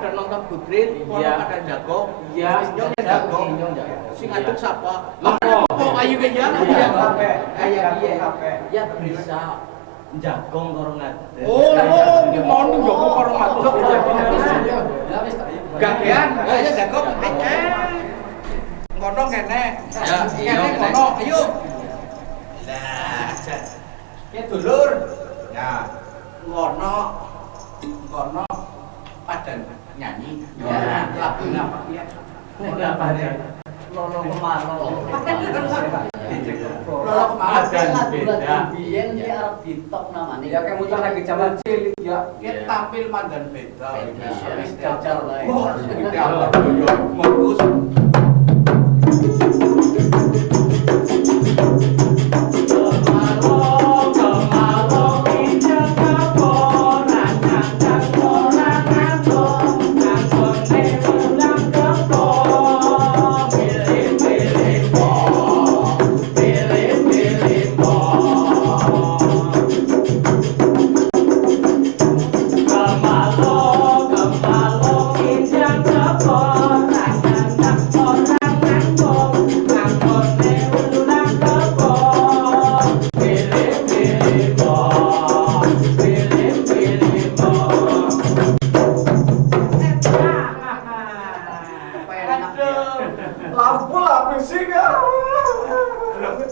pada nonton Budrit, kono pada jago. Iya, jago. Sing ngaduk sapa? Apa? Ayu ke ya? Iya, kabeh. Iya, kabeh. Ya bisa. Jagong karo ngadeg. Oh, ki mau njogo karo ngadeg. Gagean, ayo jago. Ngono kene. Ya, kene ngono. Ayo. Lah, ya dulur. Ya. Ngono pada nyanyi. Ya. Lagu apa ya? Apa ya? Lolo kemaro. Lolo kemaro dan beda. Biyen ki arep ditok namane. Ya kayak mutar lagi zaman cilik ya. Kita tampil mandan beda. Wis jajar lae. Oh, gede apa yo modus.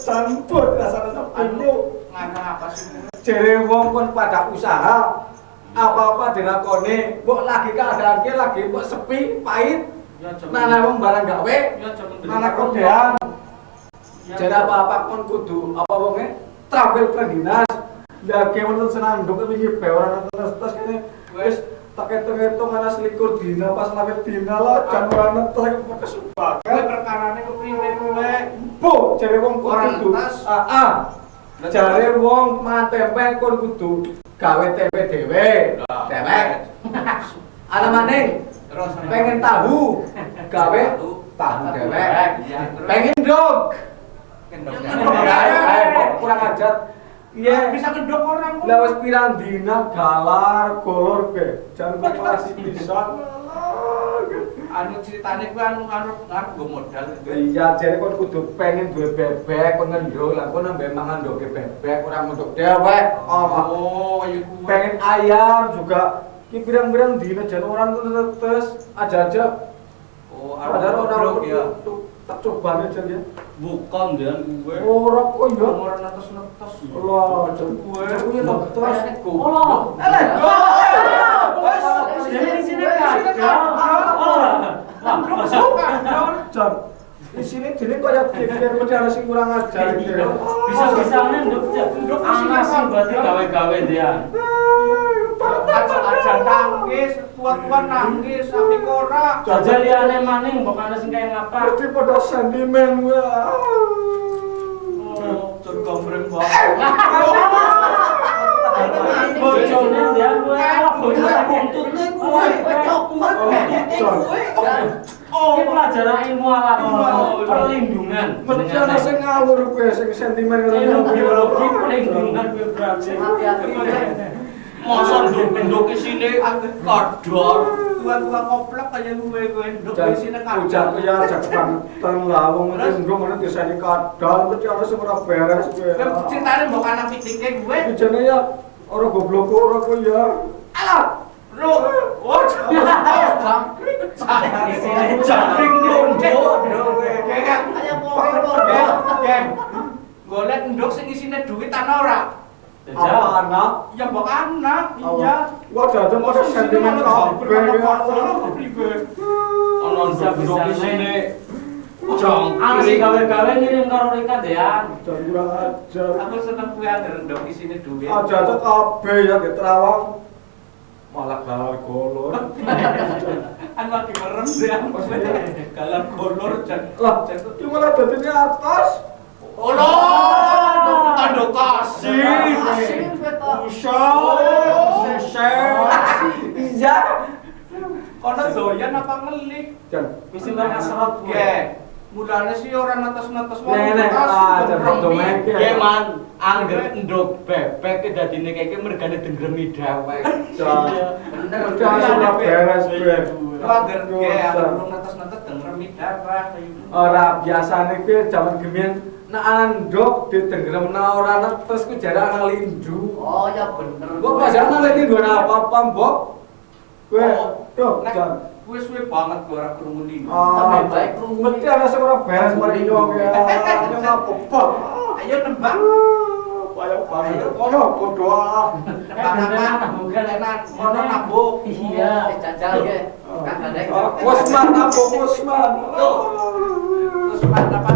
Campur rasanya penuh. Ngana apa sih? Jere wong kon pada usaha apa-apa dilakoni, mbok lagi keadaan ki lagi mbok sepi, pahit. Nana wong barang gawe, nana kodean. Jere apa-apa kon kudu apa wonge travel ke dinas. Lagi wonten senandung wingi bae ora terus kene wis tak hitung ana selikur dina pas lawet dina lah jan ora netes kesubagan. Kowe perkarane kepriwe kowe? Bu, jare wong kon kudu. Jare wong mantempe kon kudu gawe tempe dhewe. Dewek. Ana maning Terus pengen tahu gawe tahu dewek. Pengen ndok. Kurang ajar. Iya, bisa kendok orang kok. Lah wis pirang dina galar golor be. Jan masih bisa. Anu ceritane kuwi anu nggo modal. Iya, jare kon kudu pengen duwe bebek, kon ngendho, lah kon nembe mangan ndoke bebek ora untuk dewek. Oh, ayo kuwi. Pengen ayam juga. Ki pirang-pirang dina jan orang tetes aja-aja. Oh, Padahal orang ya. tak coba aja ya. Bukan dia gue. Ora kok ya. Ora netes-netes. Allah, jan gue kuwi lho terus. Allah. Di sini kacau. Jan. Di sini dene kaya pikir mesti ana sing kurang ajar iki. Bisa-bisanya nduk anak sih berarti gawe-gawe dia. Aja nangis, tua-tua nangis, tapi ora. Aja liane maning mbok ana sing kaya ngapa. Mesti pada sentimen gue. Oh, jan gambreng banget. Bojone dia gue, bojone buntutne gue. Oh, pelajaran ilmu alam, perlindungan. Mesti ana sing ngawur kowe sing sentimen Ilmu biologi perlindungan gue berarti. Masa nduk isine kador. Tua-tua koplak kaya kowe nduk isine kador. Ujar ya jabanten lah wong ndung ngono disani kadal mesti ana sing ora beres kowe. Ceritane mbok ana pitike kowe. Jane ya ora goblok ora kowe ya. Alah. Lu, oh, Isine jabring nduk. Golek nduk sing isine duit ana ora? Apa anak? Ya mbok anak, iya. Wah jajan masa sentimen kabeh ya. Ono nduk isine ana sing gawe-gawe ngirim karo Rika ya. Jan kurang ajar. Aku seneng kuwi anggere nduk isine duit. Aja kabeh ya di Terawang. Malah galar golor. Kan lagi merem ya. Galar golor jan. Lah, cuma lah dadine atas. Oh lho, tanda kasih. Usha. Iya. Kono doyan apa ngelik? Jan, Wis mereka serot gue. Nggih. Mulane sih ora netes-netes Nenek, domek. Ya man, angger ndok bebek dadine keke mergane dengremi dhewek. Bener. Udah beres gue. Angger ya perlu netes-netes dengremi dhewek. Ora biasane kuwi jaman gemien nek anan ndok ditenggeremna ora netes ku jare ana lindu. Oh ya bener. Kok pasane lagi duwe apa-apa, Mbok? Kowe, yo, Nek jan. wis suwe banget gua ora krungu lindu. Sampai baik krungu. Mesti ana sing ora beres mari yo ya. Yo ngapa? Ayo nembak. Kayak banget. Ono podo. Nembak bukan enak. Ono nabuk. Iya, jajal ge. Kagak dek. Usman apa Usman? Terus apa?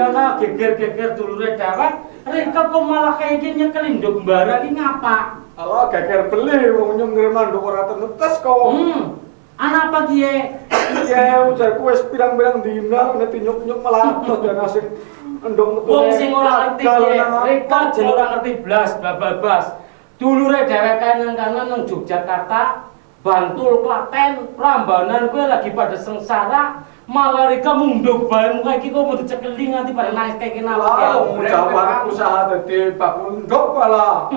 Ana geger-geger dulure dhewek, rika kok malah kayak gini nyekelin ndok mbara iki ngapa? Allah geger beli wong nyengger manduk ora tenetes kok. Ana apa kiye? Ya ujarku wis pirang-pirang dina nek nyuk-nyuk malah dana sing endong metu. Wong sing ora ngerti kiye, rika jen ora ngerti blas babas. Dulure dhewek nang kanan nang Yogyakarta, Bantul, Klaten, Prambanan kowe lagi pada sengsara. Malah rika munduk bae muka iki kok mau dicekeli nganti pada nangis kayak kenapa ya. Jawaban usaha dadi bakul ndok malah.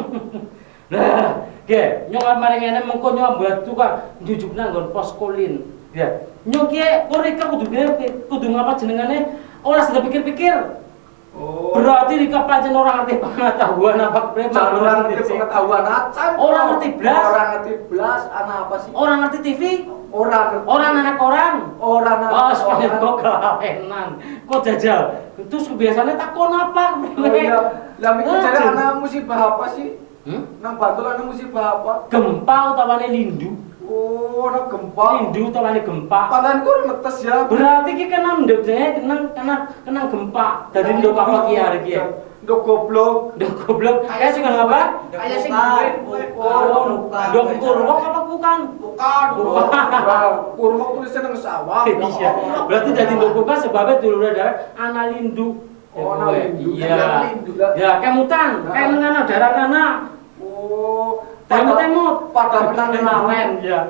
Nah, ge, nyong mari ngene mengko nyong batu kan njujuk nang nggon pos kolin. Ya. Nyong ki kok rika kudu ngapa jenengane ora sudah pikir-pikir. Oh. Berarti rika pancen ora ngerti pengetahuan apa preman. Ora ngerti pengetahuan acan. Ora ngerti blas. Ora ngerti blas ana apa sih? Ora ngerti TV. Ora ngerti. Ora anak koran. Ora ngerti. Oh, sepeda kok kelapenan. Kok jajal. Terus biasanya takon apa? Iya. Lah mikir jare ana musibah apa sih? Nang Bantul ana musibah apa? Gempa utawane lindu. Oh, ana gempa. Lindu utawane gempa. Pandanku netes ya. Berarti ki kena ndek kena gempa. Dadi ndek apa ki hari ki? Ndok goblok. Ndek goblok. Kayak sing ngapa? Kayak sing duwe. Oh, ndok kurwok apa bukan? Bukan. Kurma tulisnya nang sawah. Iya. Berarti dadi ndok bukan sebabnya dulure dhewek ana lindu. Oh, ana lindu. Iya. Ya, kemutan, kayak ngana darah kana. Oh, Temut-temut pada menang kemarin ya.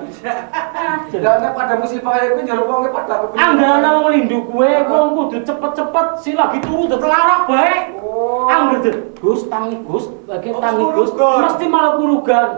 Lah pada musibah kaya kuwi njaluk wong pada kepengin. Anggere wong lindu kuwe wong kudu cepet-cepet si lagi turu tetelarak bae. Oh. Anggere Gus tangi Gus, lagi Oh, tangi Gus, kurugan. mesti malah kurugan.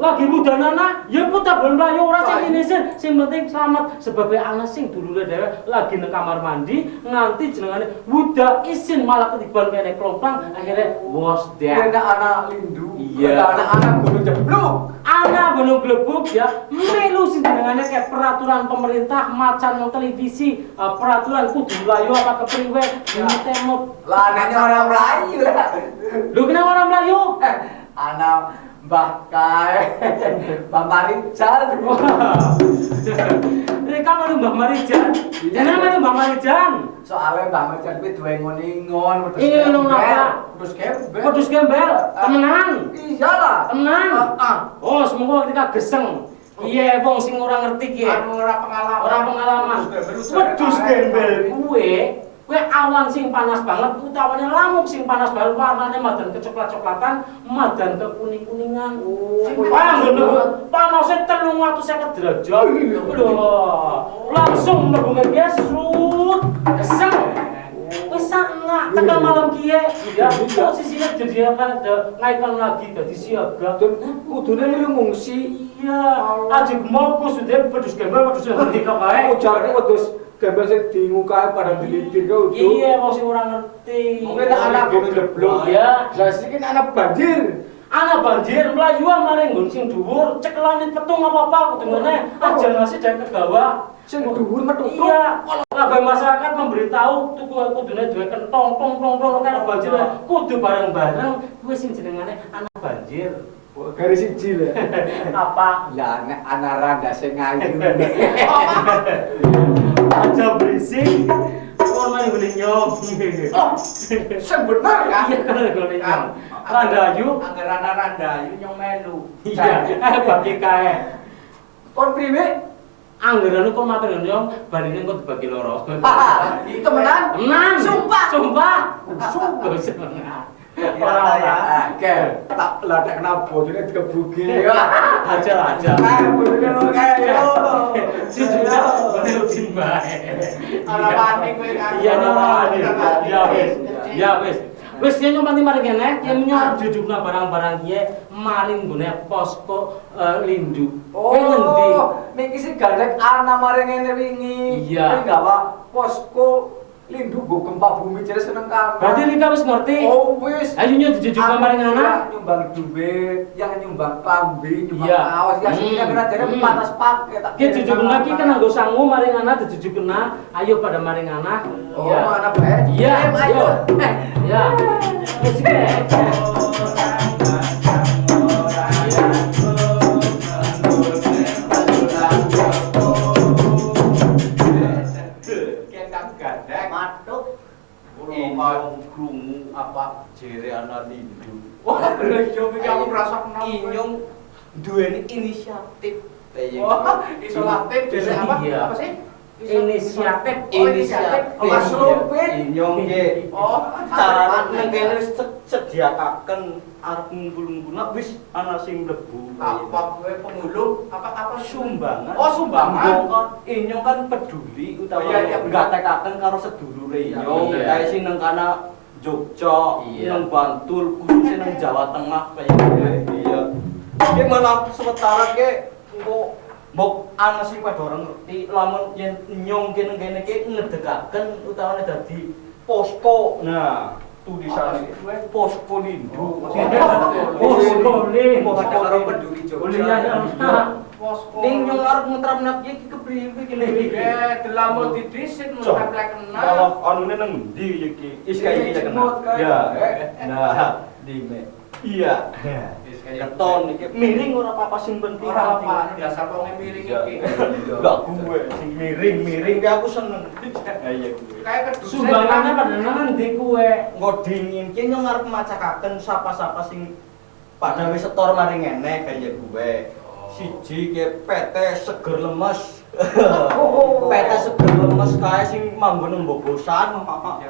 Lagi mudanana, ya putar ben mlayu ora sing ngene sing penting selamat sebab ana sing dulure dhewe lagi nang kamar mandi nganti jenengane wuda isin malah ketiban kene klompang akhirnya was Nek dia. anak lindu, Iya. anak-anak gunung jeblok. Ana gunung glebuk ya, melu sing jenengane kayak peraturan pemerintah macan nang televisi, peraturan kudu mlayu apa kepriwe, temut. Lah anaknya orang Melayu lah. Lho kenapa orang Melayu? Anak Mbah Kae, Mbah Marijan. Mereka mau Mbah Marijan. Jenenge mana Mbah Marijan? Soalnya Mbah Marijan kuwi duwe ngon-ngon, wedhus Ingon apa? Wedhus gembel. Wedhus gembel, temenan. Iyalah. Temenan. Heeh. Oh, semoga ketika geseng. Iya, wong sing ora ngerti ki. Anu ora pengalaman. Ora pengalaman. Wedhus gembel kuwe awan sing panas banget, utawane lamuk sing panas banget, warnane madan kecoklat-coklatan, madan kekuning-kuningan. Wah, ngono. Panase 350 derajat. Lho. Langsung mlebu gesrut. Geseng. Wis sak tekan malam kiye, ya posisine jadi naikkan lagi dadi siaga. Kudune lu ngungsi. Iya, aja mau sudah wedhus gembel wedhus ngerti kok bae. Ujarku wedhus gembel sing dingukae pada dilitir kau itu. Iya, wong sing ora ngerti. Mungkin anak gunung jeblok. Ya, Lah siki kan anak banjir. ana banjir mlayuan maring nggon sing dhuwur, cekelane petung apa-apa kudu ngene, aja ngasih dari ke bawah. Sing dhuwur metu. Iya, kabeh masyarakat memberitahu tuku kudune duwe kentong tong karena banjir kudu bareng-bareng kuwi sing jenengane anak banjir. Garis siji lho. Apa? Lah nek ana randa sing ayu. Aja berisik. Kok main guling nyong. Oh, sing bener ya. Iya kan guling nyong. Randayu. Angger ana randayu nyong melu. Iya, bagi kae. Kon priwe? Anggaran kok matur nyong, bandine kok dibagi loro. Temenan? Menang. Sumpah. Sumpah. Sumpah. Ora ya. Oke, tak ladekna bojone dikebuki. Aja. Bojone ngono kae yo. Sejujurnya bener rutin bae. Ora wani kowe kan. Iya ora wani. Ya wis. Wis yen nyomati mari kene, yen nyok jujukna barang-barang kiye maring gone posko Lindu. Kowe ngendi? Niki sing gandek ana mari ngene wingi. Iya. Kowe gawa posko Lindu go gempa bumi jare seneng kan. Berarti Rika wis ngerti. Oh wis. Ayo nyok dijujukna maring anak. Nyumbang duit, yang nyumbang klambi, nyumbang Iya. kaos, ya sing kira jare panas pake tak. Ki jujukna ki kan nggo sangu maring anak dijujukna. Ayo pada maring anak. Oh, mana bae? Iya, ayo. Ya. Wis iki. Inyong krungu apa jere ana Lindu. Wah, bener yo iki aku ngrasa kenal. Inyong duweni inisiatif. Wah, isolatif jere apa? Iya. Apa sih? Inisiatif. Mas Rupit. Inyong nggih. Oh, Carane nang kene wis sediakaken arep ngumpul-ngumpul wis ana sing mlebu. apa kowe pemulung? Apa Sumbangan. Oh, sumbangan. Inyong kan peduli utawa Iya, ngatekaken karo sedulure inyong. Iya. Kae sing nang kana Jogja, Iya. nang Bantul, khususnya nang Jawa Tengah kaya gitu. Iya. Ki malah sementara ke engko mbok ana sing padha ora ngerti lamun yen nyong kene kene ki ngedekaken utawa dadi posko. Nah, tulisane posko Lindu. Posko Lindu. Posko karo peduli Jogja. Posko. Ning nyong arep ngetrapne iki kepriwe kene iki? Delamun didhisit Cok. mentemplek kena. Malah anune nang ndi iki? Is kaya iki ya kena. Ya. Nah, dime. Iya. Keton iki miring ora apa-apa sing penting. Ora apa, dasar wong miring iki. Enggak gue sing miring ki aku seneng. Ha iya gue. Kayak kedus. Sumbangannya pada nanti kue. Engko dingin ki nyong arep macakaken sapa-sapa sing padha wis setor maring ngene kaya gue. Siji ki PT Seger Lemes. PT Seger Lemes kae sing manggon nang Bobosan.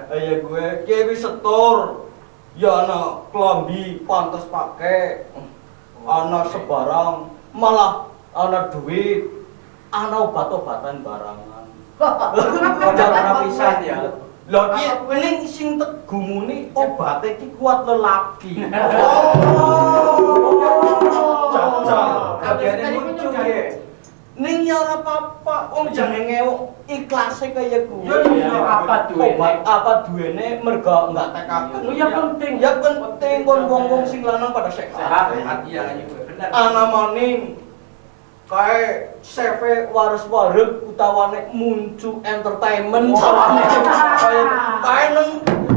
Ya gue ki wis setor. Ya ana klambi pantes pake. Ana sebarang, malah ana duit, ana obat-obatan barangan. Ora pisan ya. Lho ki ning sing tegumuni obate ki kuat lelaki. Caca. Kabehane lucu ya. Ning ya ora apa-apa, wong jenenge ikhlase kaya kuwi. Iya, apa duwene? Obat apa duwene mergo enggak tekaken. Ya penting. Ya penting kon wong-wong sing lanang pada sehat. Iya, bener. Ana maning kae CV waris-waris utawane Muncu Entertainment sawane. Kae nang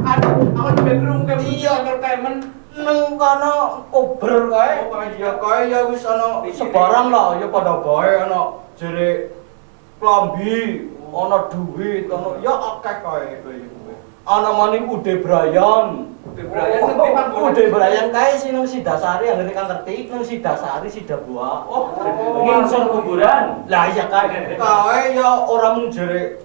Aku juga krungu ke Iya. entertainment. nang kana kober kae. Ya kae ya wis ana sebarang lah ya pada bae ana jere klambi, ana duit, ana ya akeh kae kuwi. Ana maning Ude Brayan. Ude Brayan kae sing nang Sidasari anggere kan ngerti nang Sidasari Sidabua. Nginsor kuburan. Lah iya kae. Kae ya ora mung jere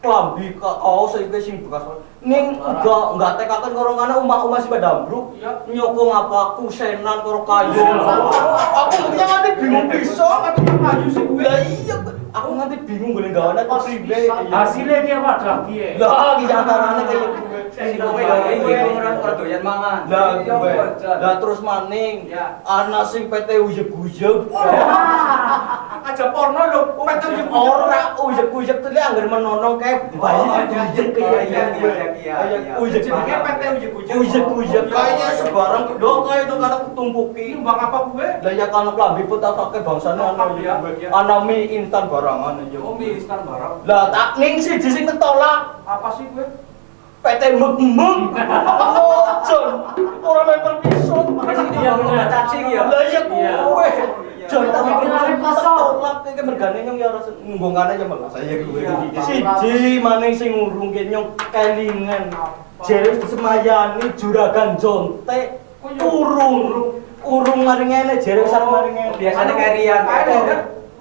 klambi kaos iki sing bekas. Ning enggak tekaken karo kana umak-umak sing pada ambruk. Nyokong apa kusenan karo kayu. Aku nganti bingung pisan, kayu sing kuwi. Lah iya, aku nganti bingung golek gawane kok priwe. Hasilnya dia wadah kie. Lah iki antarane kaya kuwi. Sing kowe ora doyan mangan. Lah kuwi. Lah terus maning ana sing PT uyeg-uyeg. Aja porno lho, PT uyeg-uyeg. Ora uyeg-uyeg tuh anggere menonong kae bayi uyeg kaya uyeg. Jenenge PT uyeg-uyeg. Uyeg-uyeg kayaknya sebarang kedok kae itu kana ketumpuki. Nyumbang apa kowe? Lah ya kana klambi putake bangsane ana ana mie instan barangan ya. Oh, mie instan barang. Lah tak ning siji sing ketolak. Apa sih kowe? PT mek-mek. Oh, Jon. Ora lempar pisau. Iya bener. Cacing ya. Lah iya kowe. Jon tak Iya, mikir pasal. tolak iki mergane nyong ya ora nunggongane ya malah saya kowe. Siji maning sing ngurungke nyong kelingan. Jere semayani juragan jontek urung mari ngene jere sareng mari ngene. Biasane kerian.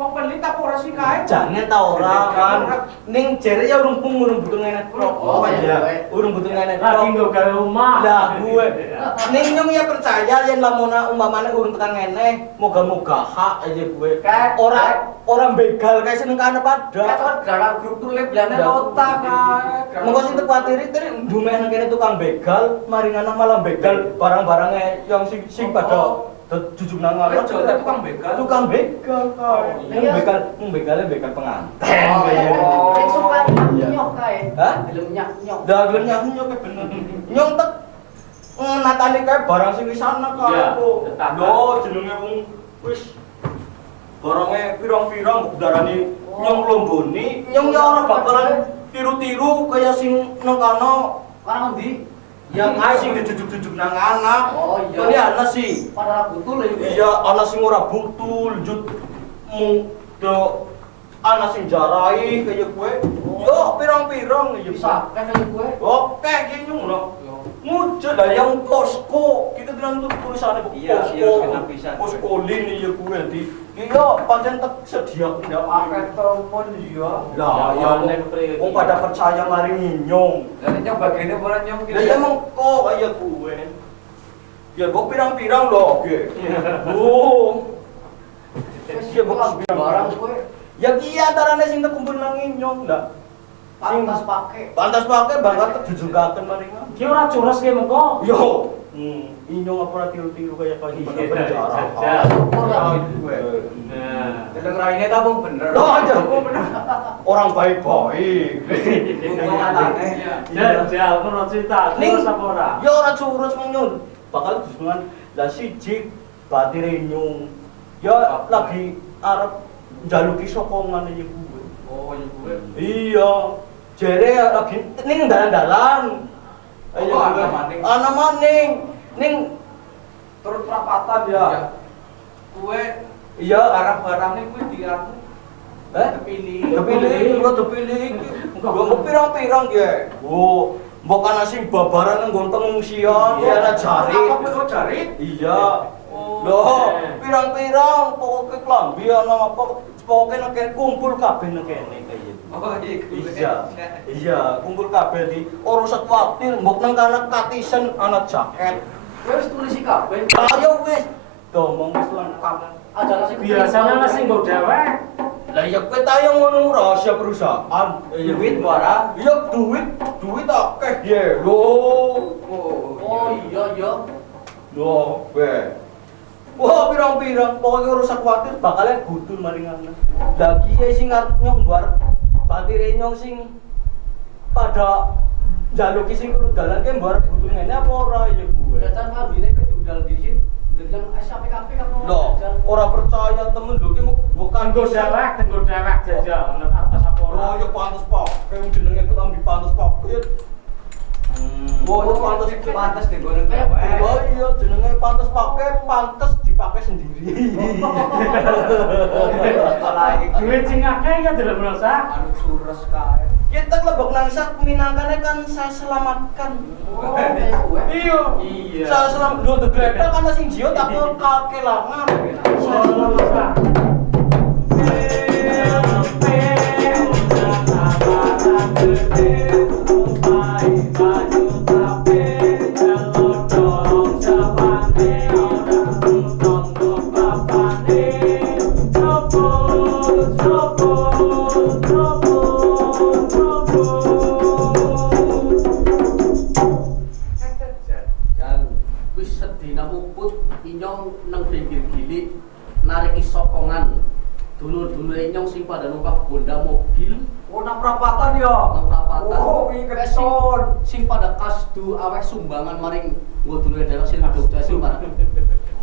Wong pelit apa ora sih kae? Jangan ta ora kan. Ning jere ya urung butuh ngene. Oh, iya. Urung butuh ngene. Lagi nggo gawe omah. Lah gue. Ning nyong ya percaya yen lamuna umpamane urung tekan ngene, moga-moga hak aja gue. Ora begal kae seneng kana pada. Kan dalam grup tulip lane nota kae. Mengko sing tekuatiri ndumeh nang kene tukang begal, mari ngana malah begal barang-barangnya yang sing pada jujug nang ngono. Tukang begal. Tukang begal kae. Mung begale begal penganten. Oh, sing suka nyok kae. Hah? Gelem nyok. Dah gelem nyok bener. Nyong tek natane kae barang sing wis ana kae. Iya, Lho jenenge wong wis barangnya pirang-pirang darani nyong lomboni. Nyong ya ora bakalan tiru-tiru kaya sing nang kana. Orang endi? Yang kae sing dijujuk-jujuk nang anak. Oh iya. Kali ana sih. Padahal butul ya. Iya, ana sing ora butul, jut do ana sing jarai kaya kowe. Yo pirang-pirang ya Bisa kayak gue. Oke, gini ngono. Mujud lah yang posko. Kita bilang tuh tulisannya posko. Posko lini ya gue di. Iya, pancen tak sedia ndak Pakai telepon iya. Lah, ya wong pada percaya mari nyinyong. Lah nyong bagene ora nyong Lah ya mengko kaya gue. Ya kok pirang-pirang lho, ge. Oh. Ya kok Barang gue Ya iya antarane sing kumpul nang nyinyong ndak. pantas pakai. Pantas pakai banget dijujugaken mari ngono. Ki ora cures ki mengko. Yo, inyong apa ora tiru-tiru kaya kaya pada penjara. Jajal. Nah, Deleng raine ta wong bener. loh aja orang baik-baik. Wong matane. Jajal ngono cerita terus apa ora? Ya ora curus nyong. Bakal disungan lah siji batire nyung. Ya lagi arep njaluki sokongan iki kuwe. Oh iya gue. Iya. Jere lagi ning dalan-dalan. Ayo Oh, gue. ana maning. Ana maning. Ning Turut perapatan ya. Kue iya barang-barangnya kue diaku. Kepilih, gua terpilih. Gua pirang-pirang ya. Oh, mbok ana sing babaran nang nggon pengungsian, ya ana jari. Apa kue jari? Iya. Oh. Loh, pirang-pirang pokoke klambi ana apa pokoke nek kumpul kabeh nek kene kaya. Oh Iya. Iya, kumpul kabeh di ora usah kuwatir, mbok nang kana katisen ana jaket. Gue harus tulis si kabeh. Ayo wis. Domong wis lengkap. Ada nasi Biasanya nasi nggo dewek. Lah ya kowe ta yang ngono rahasia perusahaan. Duit ora? Iya duit akeh ya. Lho. Oh iya iya. Lho, kowe. Wah, pirang-pirang pokoknya ora usah kuwatir bakale budul maring ana. Lah kiye sing arep nyong mbar batire nyong sing pada njaluki sing kudu dalan ke mbar budul ngene apa ora ya kowe. Dacan kabine ke diudal dikit. Gedang SPKP kan Lho, ora percaya temen lho ki bukan Nggo dewek jajal nek atas apa ora. Oh, ya pantes Pak. Kayak jenenge ku ambi pantes Pak. Oh, ya pantes digoreng Oh iya, jenenge pantes pakai, pantes dipakai sendiri. Duit sing akeh ya delok merasa. Anu sures kae. Kita klebok nang sak minangkane kan saya selamatkan. Oh, kayak gue. Iya. Iya. Saya selamat lho degledak kan sing jiwa tapi kakelangan. Saya selamatkan. Wis sedina muput inyong nang pinggir gili nariki sokongan dulur-dulure inyong sing pada numpak Honda mobil Oh nang perapatan ya. nang prapatan. Oh, iki keson. Sing pada kasdu awek sumbangan maring nggo dulure dewek sing Jogja sing pada.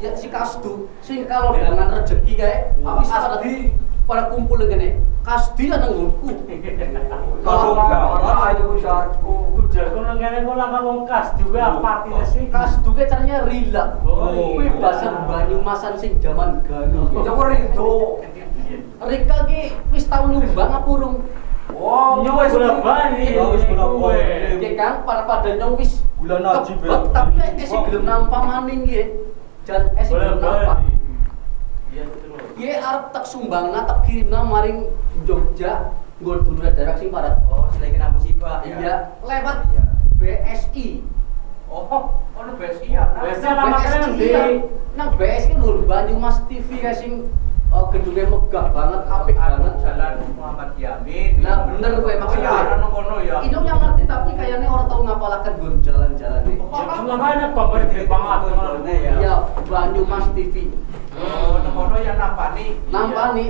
Ya si kasdu sing kalau dengan rezeki kae Apa wis pada kasdi? pada kumpul ngene. Kasdi nang nggonku. Ayo sarku. Ujar kono ngene kok lah wong kas juga patine sih. Kasdu ke caranya rila. Oh, Kuwi iya. bahasa Banyumasan sing jaman ganu. Coba rido. Rika ki wis tau nyumbang apa urung? Oh, Nyong wis bola-bali. Wis bola-bali. Ki Kang pada nyong wis Bulan haji kebet, tapi esih gelem nampa maning nggih. Jan esih gelem nampa. Iya terus. Piye arep tak sumbangna tak kirimna maring Jogja nggon dulur daerah sing padat. Oh, selain kena musibah. Iya, lewat Iya. BSI. Ono BSI ya. BSI alamatnya nang ndi? Nang BSI Nur Banyumas TV kae sing gedungnya megah banget, apik banget. Jalan Muhammad Yamin. Nah, bener kowe maksudnya. Ono kono ya. Inyong yang ngerti tapi kayaknya orang tau ngapalaken gon jalan-jalan nih. Ya semuanya gambar gede banget. Iya, Banyumas TV. Oh, kono ya nampani. Nampani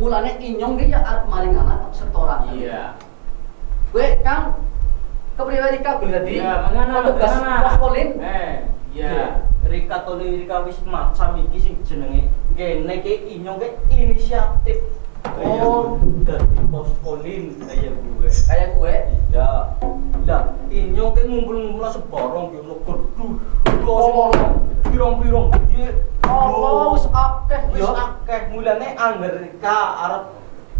mulane inyong ge ya arep maring anak tak setoran. Iya. Kowe Kang kepriwe Rika gladi? Iya, mengana tugas Polin. Iya. Rika Toli Rika wis macam iki sing jenenge kene ki inyong ki inisiatif. Oh, dadi pospolin kayak gue. Kayak gue. Iya. Lah, inyong ki ngumpul-ngumpul seborong ki ono gedhu. Oh. Pirong-pirong gede. Oh, wis akeh Wis akeh mulane angger Rika arep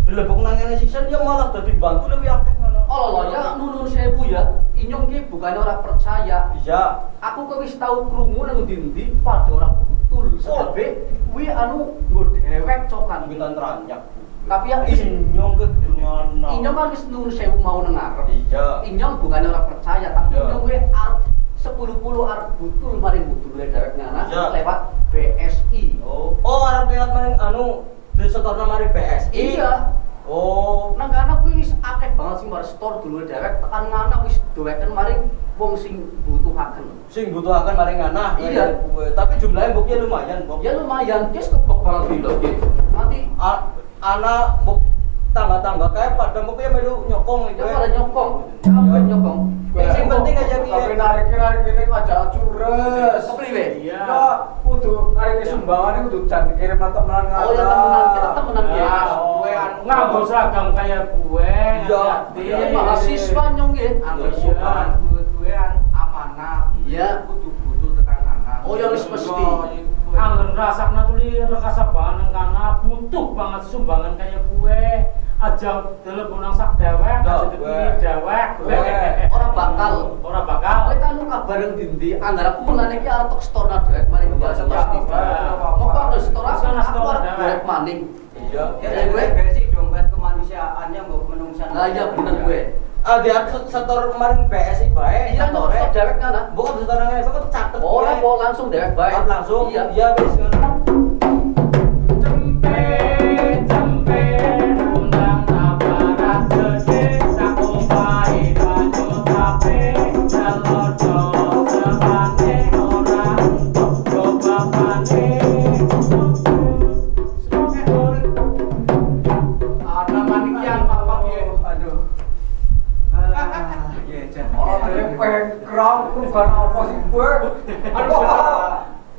dilebok nang ngene season ya malah dadi bantu lebih akeh ngono. Oh ya nunun sewu ya. Inyong ki bukannya orang percaya. Iya. Aku kok wis tau krungu nang ndi-ndi pada ora betul sebabe kuwi anu nggo dewek cokan. Kita teranjak. Tapi ya inyong kedungan. Inyong kan wis nunun sewu mau nang ngarep. Iya. Inyong bukannya orang percaya tapi Iya. inyong kuwi arep 10 arep betul maring butuh dewek ngana Iya. lewat BSI. Oh, arep lewat maring anu disetorna mari BSI. Iya. Oh, Nang kana kuwi wis akeh banget sing mari store dulur dewek tekan ngana wis deweken maring wong sing butuhaken. sing butuhaken maring anak. Iya. Tapi jumlahnya buknya lumayan, Bob. Ya lumayan, kes kebek banget iki lho iki. Nanti Anak buk tangga-tangga kayak pada muknya melu nyokong ya pada nyokong. Ya apa nyokong? Sing penting aja Tapi piye. narik ini aja cures. Kepriwe? Iya. Ya, kudu narik sumbangan itu kudu jan dikirim nang temenan ngana. Oh ya temenan, kita temenan ya. Gue Nganggo seragam kayak gue. Iya. Ya mahasiswa nyong nggih. gue amanah. Iya. Kudu butuh tekan anak. Oh ya wis mesti. Anggen rasakna tuli rekasa banget kana butuh banget sumbangan kayak gue. Aja telepon nang sak dewek, aja dipilih dewek. Ora bakal. Ora bakal. Kowe kan lu kabar yang dindi, anggar aku mulane iki arep tok store dewek maring bahasa Mas TV. Moko ana store aku arep dewek maning. Iya. Ya gue basic dompet kemanusiaannya mbok menungsan. Lah iya bener gue. Dia setor maring BSI bae. Iya tok store dewek kana. Bukan setor nang ngene, kok catet. Ora kok langsung dewek bae. Langsung. Iya. Iya wis ngono. Cempe, cempe, undang aparat gede, sakupai banyu tape, celodol sepane orang, coba pane. Ada manikian apa ya? Aduh. Iya, Jan. Oh, dari background bukan apa sih gue? Aduh,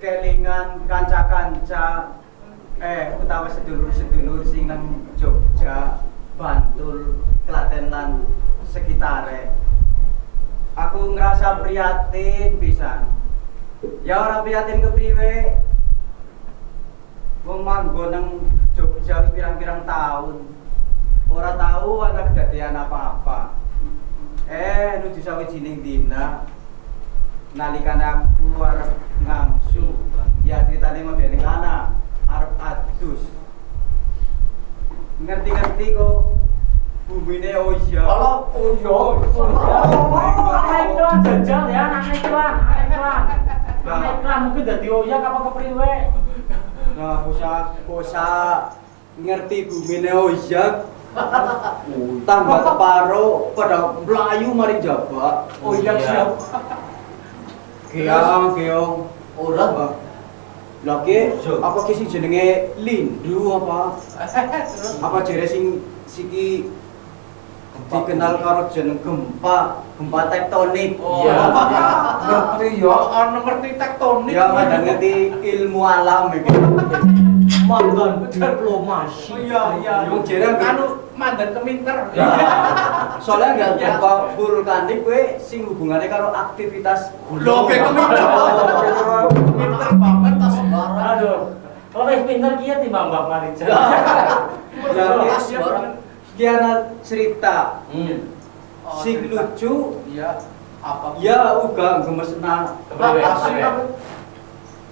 kelingan kanca-kanca utawa sedulur-sedulur sing nang Jogja, Bantul, Klaten lan sekitare. Aku ngerasa prihatin pisan. Ya ora prihatin kepriwe. Wong manggon nang Jogja wis pirang-pirang tahun. Ora tahu ana kedadian apa-apa. Nuju sawijining dina nalikane aku arep ngangsu. Ya ceritane modene ngana arep adus. Ngerti-ngerti kok bumine oya. Kalau Anak iklan jajal ya, anak iklan. Anak iklan mungkin dadi oyak apa kepriwe? Nah, usah ngerti bumine oya. Tambah separo pada melayu maring jaba. Oyak siap. Keong. Ora. Lagi apa ki sing jenenge Lindu apa? Apa jere sing siki dikenal karo jeneng gempa tektonik. Iya. ngerti ya, ana ngerti tektonik. Ya kadang ngerti ilmu alam iki. mandan diplomasi. Iya. Wong jereng Anu mandan keminter. Soalnya enggak vulkanik kowe sing hubungannya karo aktivitas Lho, be keminter. Pinter banget tas. Aduh. Kalau pinter kia timbang Mbak Marica. Ya, kiana cerita sing lucu Iya. Apa? ya uga gemesna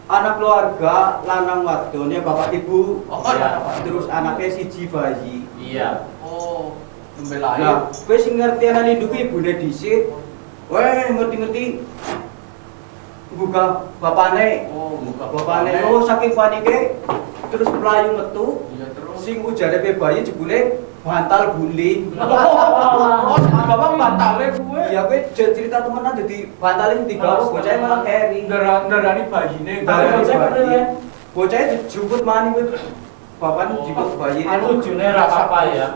anak keluarga lanang wadone bapak ibu terus anaknya siji bayi. Iya. Oh, nembe Nah, lahir. kowe sing ngerti ana ninduki ibune dhisik. Weh, ngerti-ngerti buka bapane. Oh, buka Bapane oh saking panike terus mlayu metu Iya terus. sing ujare pe bayi jebule bantal guling. Oh, bapak bantale kuwe. Iya kowe cerita temenan dadi bantale digawe bocah malah keri. Ndarani bayine. Bocah dijemput mani kowe. Bapane dijemput bayi. Anu june ra apa ya.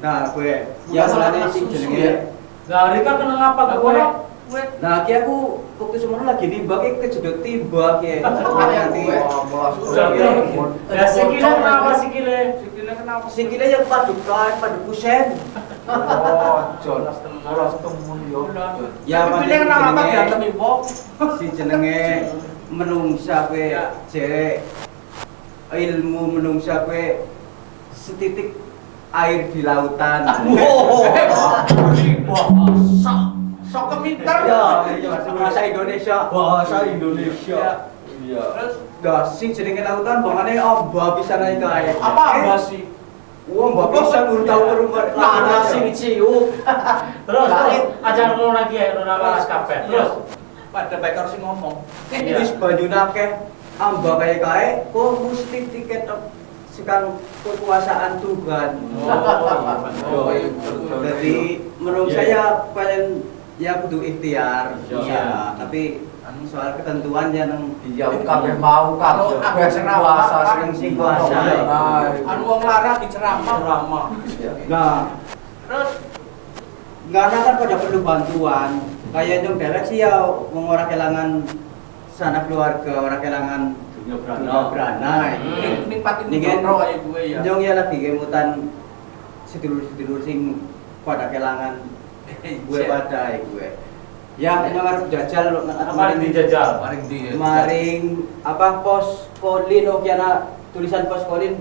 Nah, kowe ya mulane sing jenenge. Nah, Rika kena ngapa gue? Nah, ki aku waktu semono lagi nimbak ki kejedot timbak ya. Nanti. Ya sikile kenapa sikile? Sikile kenapa? Sikile yang padukan, padu kusen. Oh, Jon. Ora temun yo. Ya, Sikile kenapa diantem ibu? Si jenenge menungsa kowe jere ilmu menungsa kowe setitik air di lautan. Sok keminter. Ya, bahasa Indonesia. Bahasa Indonesia. Iya. Terus Dah sing jenenge lautan bangane amba pisan ae kae. apa sih? Wong mbak pisan urut tau rumah Tanah sing ciuk. Terus ajar ngono lagi ya, ngono apa kabeh. Terus Pada bekor sing ngomong. wis banyune akeh amba kae kok mesti tiket sekang kekuasaan Tuhan. Oh, iya, Jadi menurut saya paling ya kudu ikhtiar. Iya. Tapi soal ketentuan ya nang iya kabeh mau Kalau kabeh aku sing ceramah, kuasa sing kuasa. Anu wong larang diceramah. Nah, Terus karena kan pada perlu bantuan. Kayak yang direksi ya wong ora kelangan sanak keluarga, ora kelangan dunia berana. Ning pati Ini kan ro kaya gue ya. Nyong ya lagi kemutan sedulur-sedulur sing pada kelangan gue pada gue. Ya, nyong arep jajal apa dijajal? Paling di maring apa pos kolin kiana tulisan pos kolin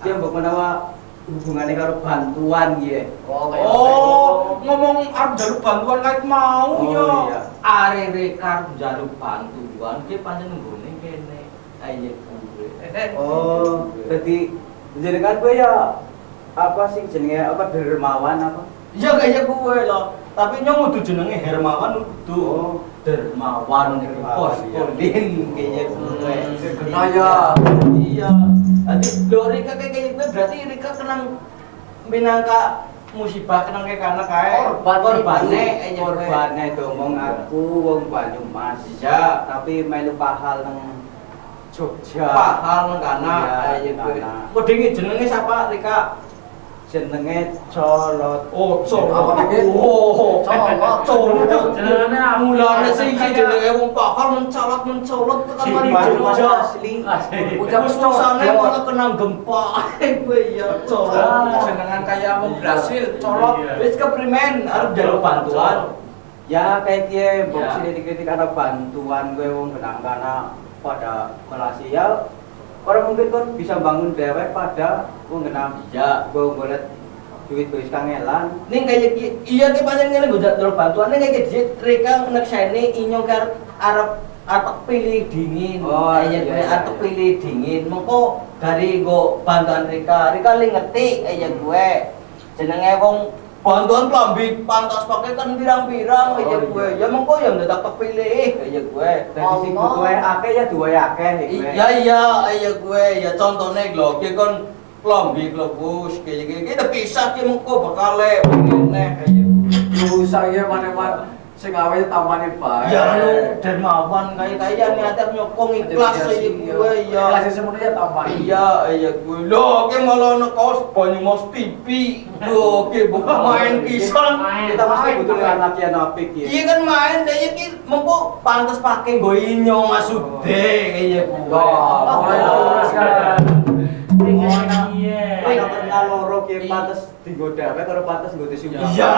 dia mbok menawa hubungannya karo bantuan ya. oh, ngomong arep njaluk bantuan kait mau Oh, ya. iya. Are rekar njaluk bantuan ki pancen nggone kene. Ayo kuwe. Oh, jadi jenengan gue ya apa sih jenenge apa dermawan apa? Iya kayak gue loh. Tapi nyong kudu jenenge Hermawan kudu. Oh, Dermawan iki pos iya. kolin kaya gue. Kaya. Iya. Nanti do Rika kayak gue berarti Rika kenang minangka musibah kenang kayak karena kayak korbane domong aku wong Banyumas. Iya. Tapi melu pahal nang Jogja. Pahal nang kana. Iya, Ayo gue. kana. Wedinge jenenge siapa Rika? Jenenge Colot. Oh, Apa iki? Oh, Colot. Jenenge mulane sing jenenge wong pahal mencolot tekan mari Banyumas Jogja. asli. Ucap Terus susane malah kena gempa. Gue ya colot. Jenengan kaya wong Brasil, colot. Wis keprimen arep njaluk bantuan. Ya kayak dia mbok Ya. sini dikritik ada bantuan gue wong benang kana pada melasi ya. Orang mungkin kan bisa bangun dewek pada wong genam. Ya. Gue golek duit wis kangelan. Ning kaya iya ki pancen ngene nggo njaluk bantuan ning kaya dijit Rika nekseni inyong arep pilih dingin. Oh, Kaya iya, gue iya, arep iya. pilih dingin. Mengko dari nggo bantuan Rika li ngerti kaya gue. Jenenge wong bantuan klambi pantas pakai kan pirang-pirang kaya Oh, gue. iya. Ya mengko ya ndak kepilih kaya gue. Dari sing butuhe akeh ya duwe akeh gue. Iya iya gue ya contohnya lho ki kon klambi globus kaya gini kita pisah ki mengko bakale ngene kaya Usah ya mana-mana sing awe tambani bae. ya lu dermawan kaya niatnya nyokong ikhlas kaya gue ya Ikhlas semono ya tambani. iya gue lho ki malah nek kaos Banyumas TV lho ki bukan main pisan Kita mesti butuh anak yang apik ya. iya kan main kaya ki mengko pantes pakai go inyong asude kaya gue Wah, mulai terus kan. iya. Ora pernah loro ki pantes dienggo dhewe karo pantes nggo disumpah. Iya.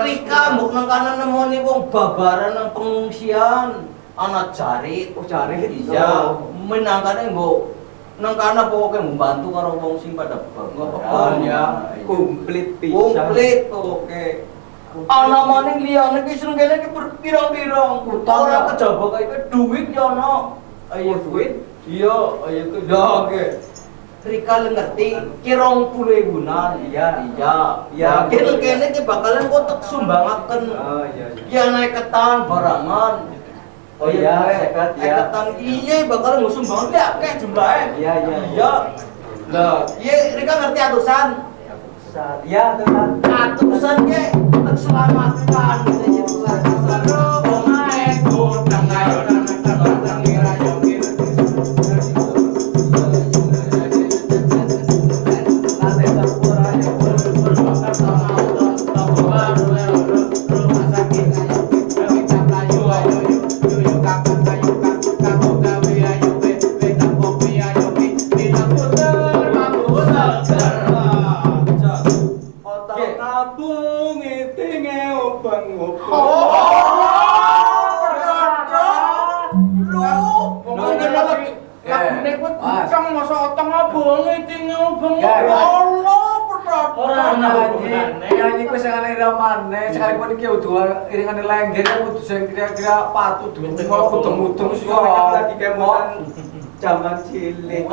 Rika mbok nang kanan nemoni wong babaran nang pengungsian. Ana jarit, jarit. Iya, menangkane nggo nang kana pokoke membantu karo wong sing pada Oh ya, komplit pisan. komplit pokoke. Ana maning liyane ki sing kene ki pirang-pirang. Ora kejaba kae duit ya ana. Ayo duit. Iya, ayo ku ya oke. Rika lu ngerti ki 20.000-an. Iya. Ya, kene ki bakalan kotek sumbangaken. Oh iya. Ya naik ketan barangan. Oh iya, sekat ya. Ketan iya bakalan ngusung banget ya akeh jumlahnya. Iya. Iya. Lah, iya Rika ngerti atusan. Iya, tenan. Atusan ke terselamatkan gitu ya. Otak kabung itinge obang-obang. Lagune kuwi kucang masa otong abang itinge obeng. Ora ana hubungane. Nyanyi kuwi sing ana ramane, sekalipun iki udah iringane lengger kudu sing kira-kira patut mudeng-mudeng sih Lagi kemotan zaman cilik.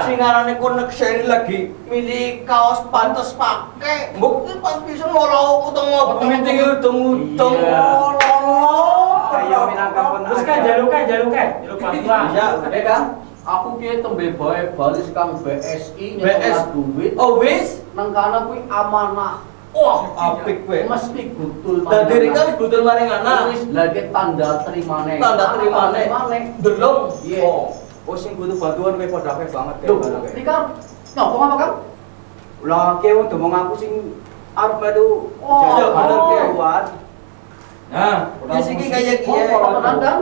Sing ngarane koneksi lagi milih kaos pantes pake. Mbok ki pas bisa ngolo utang-utang udeng-udeng. Kayak minangkapun. Terus kan jaluk bantuan. Iya. Kang, aku ki tembe bae bali kang BSI BS. nyetok duit. Oh wis. Nang kana kuwi amanah. Wah, apik kowe. Mesti gutul. Dadi Rika wis butuh maring anak. Wis lagi tanda terimane. Tanda terimane. Delong. Iya. Oh sing butuh bantuan kowe padha akeh banget Loh, kayak Rika, nyapa apa Kang? Lah ki wong domong aku sing arep metu Oh, jajal bener ki oh. kuat. Nah, wis iki kaya kiye. Temenan kan?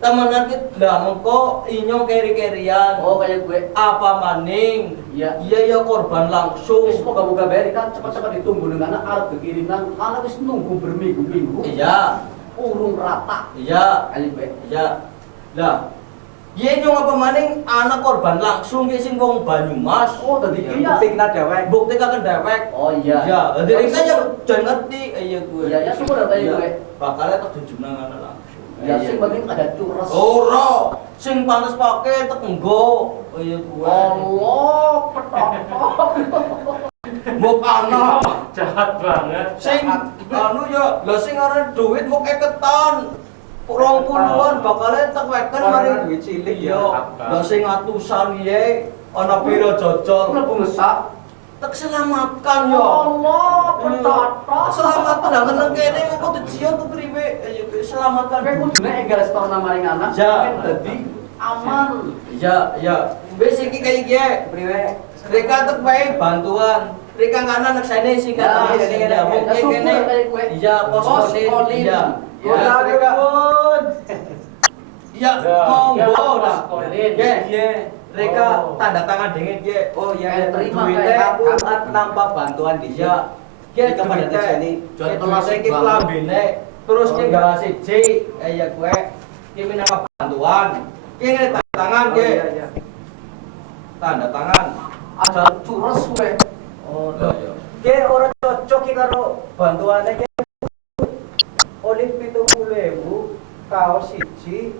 Temenan ki lah mengko inyo keri-kerian. Oh, kayak gue. Apa maning? Iya. Iya ya korban langsung. Wis moga-moga bae kan cepat-cepat ditunggu dengan arep kekirinan. Ana wis nunggu berminggu-minggu. Iya. Urung rata. Iya. Ayo gue. Iya. Lah, iya nyong apa maning anak korban langsung ki sing wong Banyumas. Oh, tadi Iya, iya. bukti kena dewek. Bukti kakek dewek. Oh iya. Iya, dadi Rika yang jan ngerti iya gue. Iya, ya syukur ada Iya. gue. Bakalnya tak jujur nang anak langsung. Ya sing penting ada curas. Ora, sing pantes pake tek enggo. Iya gue. Allah, petok. Mbok anak Jahat banget. sing anu ya, lha sing arep duit mbok eketan. 20-an bakalnya tek weken mari Duit cilik ya. iya. Lha sing atusan piye ana pira jojol. Mlebu ngesak. Tak selamatkan ya. Allah, petok. Selamatkan lah kena kene engko tujuan tuh priwe. Ayo selamatkan. Kowe kudune enggal setor maring anak. Ya. Dadi aman. Ya. Wis iki kaya iki priwe. Rika tek wae bantuan. Rika kanan nek sene sing Ya, kata iya, ya. Mungkin syukur kene. kayak gue. Iya, pos Pos kolin. kolin. Iya. Ya, Ya, Rika. Iya, monggo lah. Iya. Rika Oh. tanda tangan dingin ye. Oh iya, Terima, duitnya Kak. aku tanpa bantuan di sini. Ya. Ki Kita pada duwite. sini. Jangan Ki termasuk duwite ki banget. klambine. Terus Oh, ki iya. gawe siji kaya gue. Ki minangka bantuan. Ki ngene tanda tangan Oh ki. iya. Tanda tangan. Ada curas kowe. Oh, iya. Ki ora cocok ki karo bantuane ki. Oleh 70.000 kaos siji